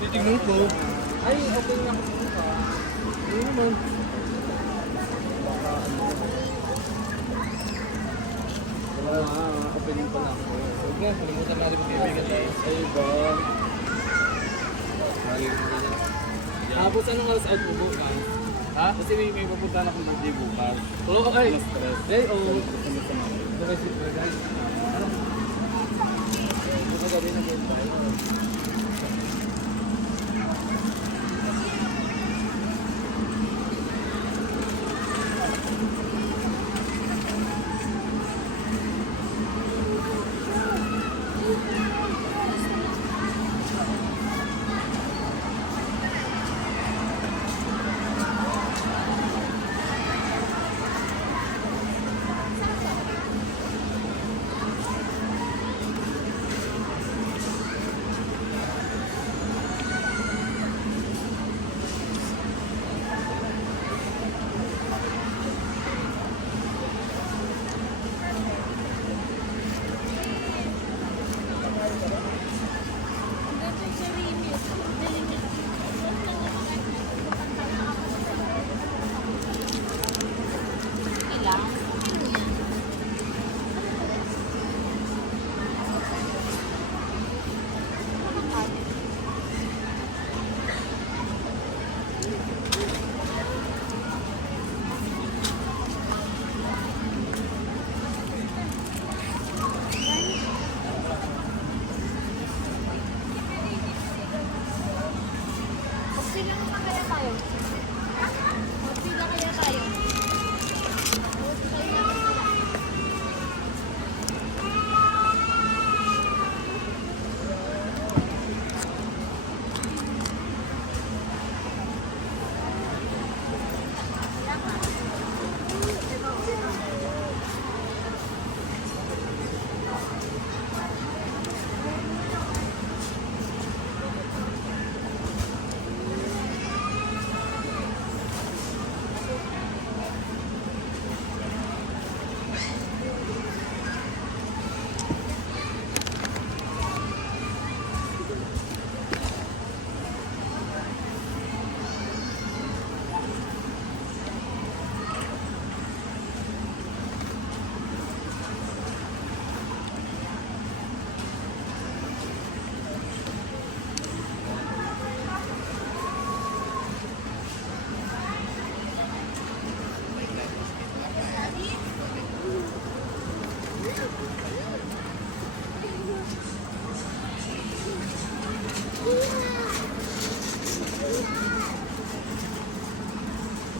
Titignan ko. Ay, okay na ako pa. Ano naman? Wala, opening pa lang. Huwag na, kalimutan natin kung kaibigan tayo. Ay ba? Tapos anong alas out mo bukas? Ha? Kasi may papuntahan akong birthday bukas. Oo, okay. Alas 3. Day old. Okay, super guys. Ano? Bukas gabi na game tayo. Magpila naman kaya tayo? Magpila kaya tayo?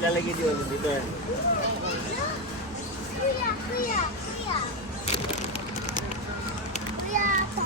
Lalagay di ulit dito eh. Kuya, kuya, kuya. Kuya, ako.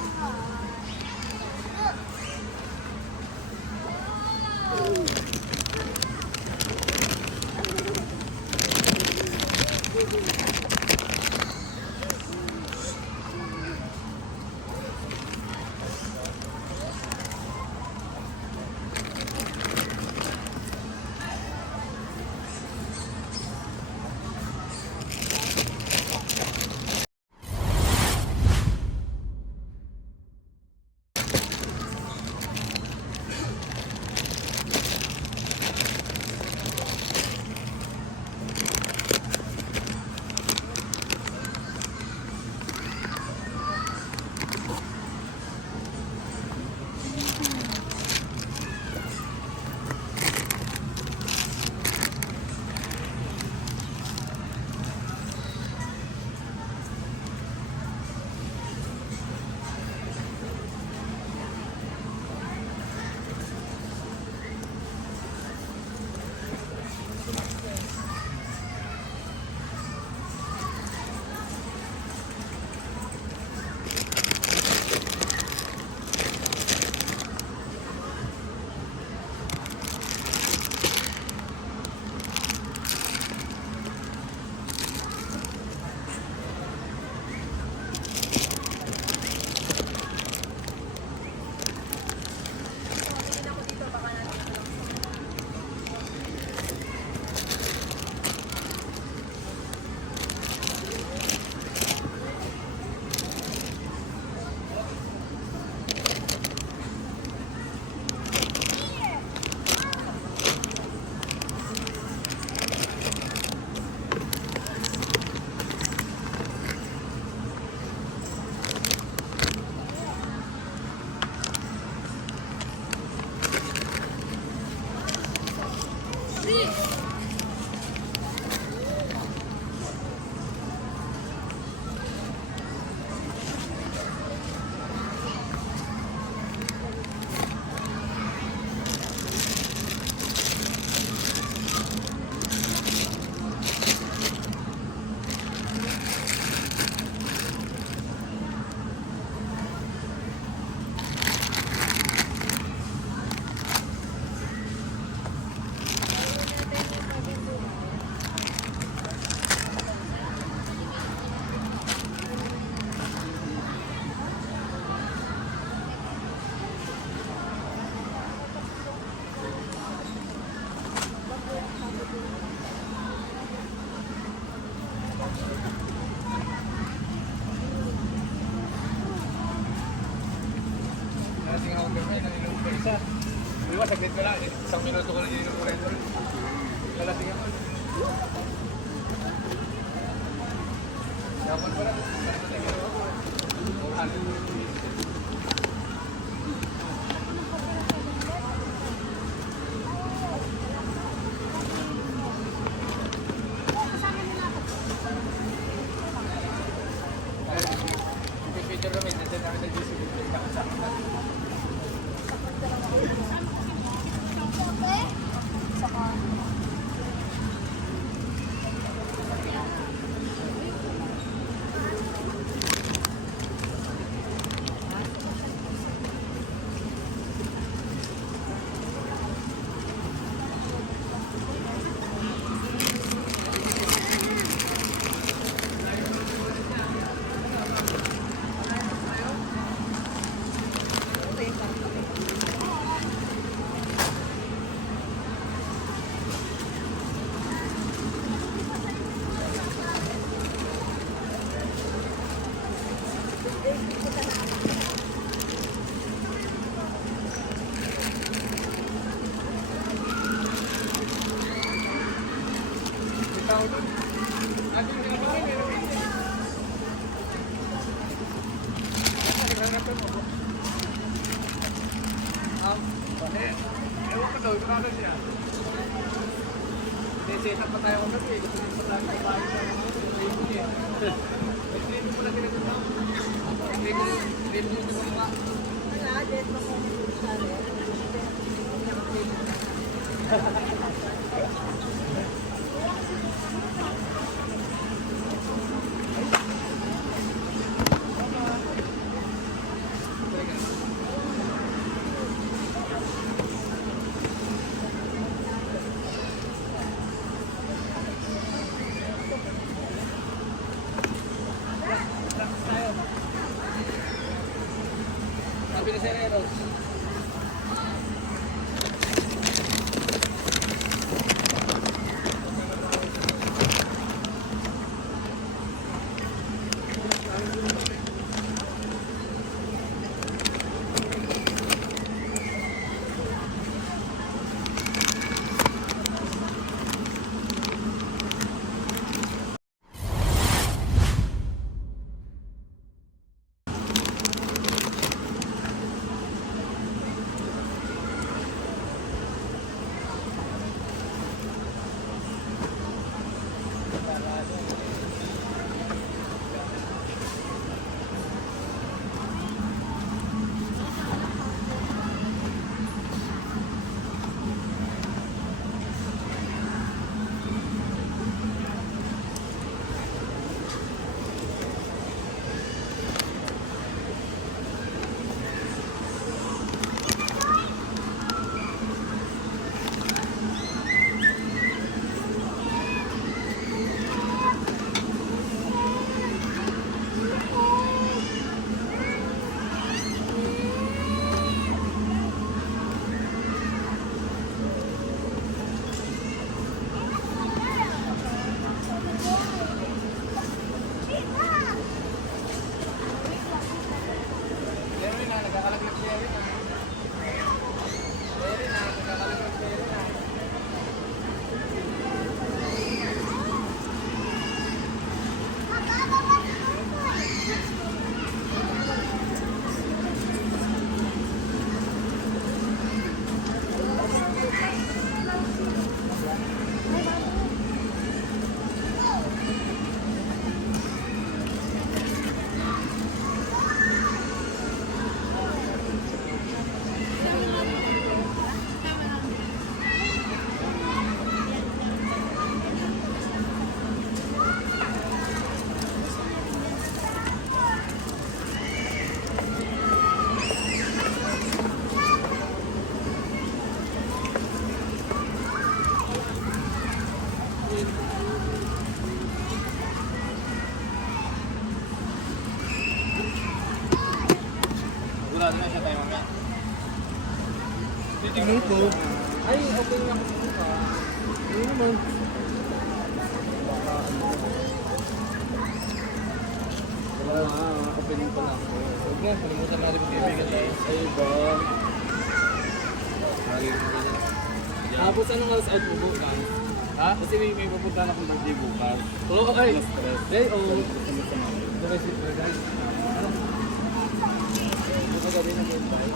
kami, naninom ko isa. Di ba, saglit ka lang, isang minuto ko lang ininom ko rin. Kalasing ako. Dapat pala, picture kami, nasa namin sa GC. Saka, Tao doon. Natin yung mga meron din. Naghanapin mo bro. Ewan ko daw, ito siya. Set up pa tayo kung gabi. Gusto nyo pa tayo kumain sa mga training eh. Training mo na ginagawa. Training mo sa mga. Sabi na Sir Eros. Sigurado na siya tayo mamaya. Titignan ko. Ay, okay na ako sa Ano naman? Wala nga, opening pa lang. Huwag na, kalimutan natin kung kaibigan tayo. Ay ba? game. Tapos anong oras out mo bukas? Ha? Kasi may pupunta na akong birthday bukas. Oo, ay. Alas 3. Day, oo. Ito kasi guys. Ano? Ito gabi na game tayo.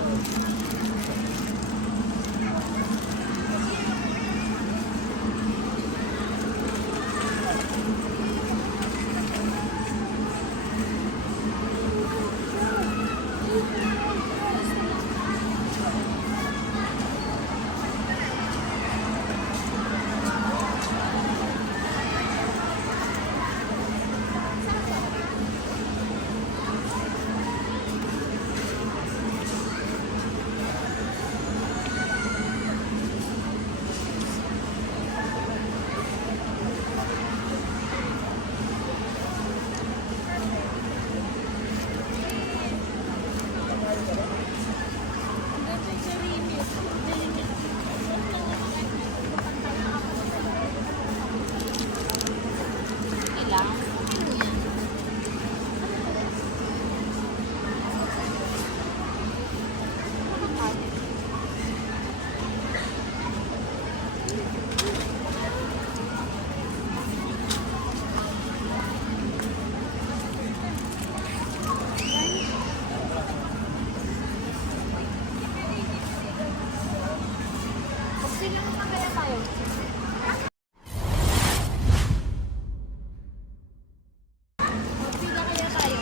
Ilang? Sino naman kaya tayo? Pila kaya tayo?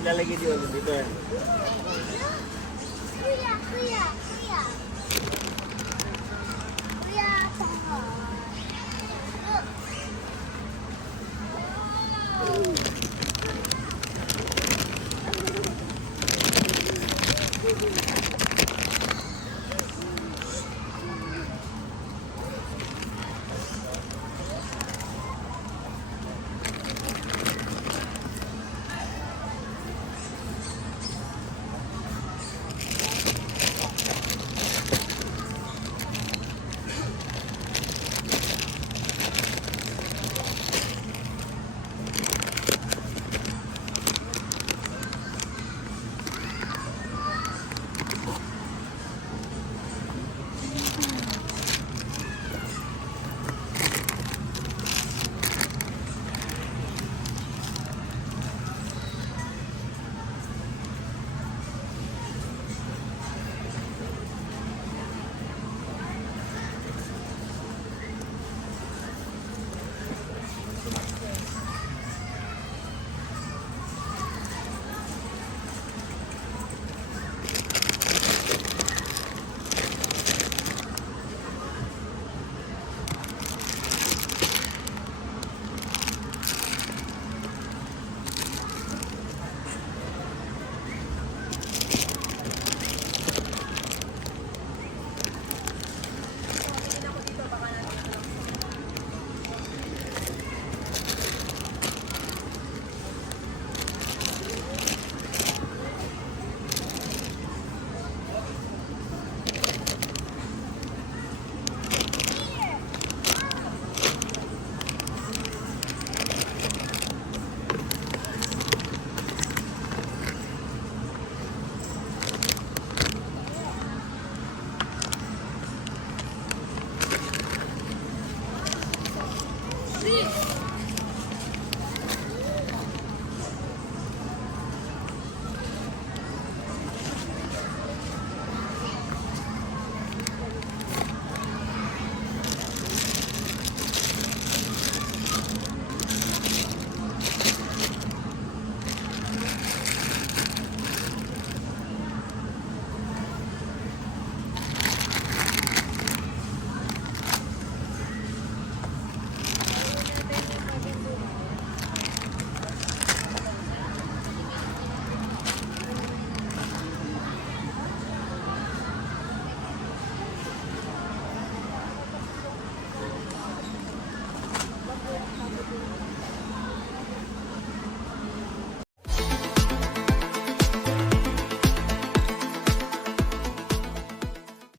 Ilalagay di ulit dito. Kuya, kuya.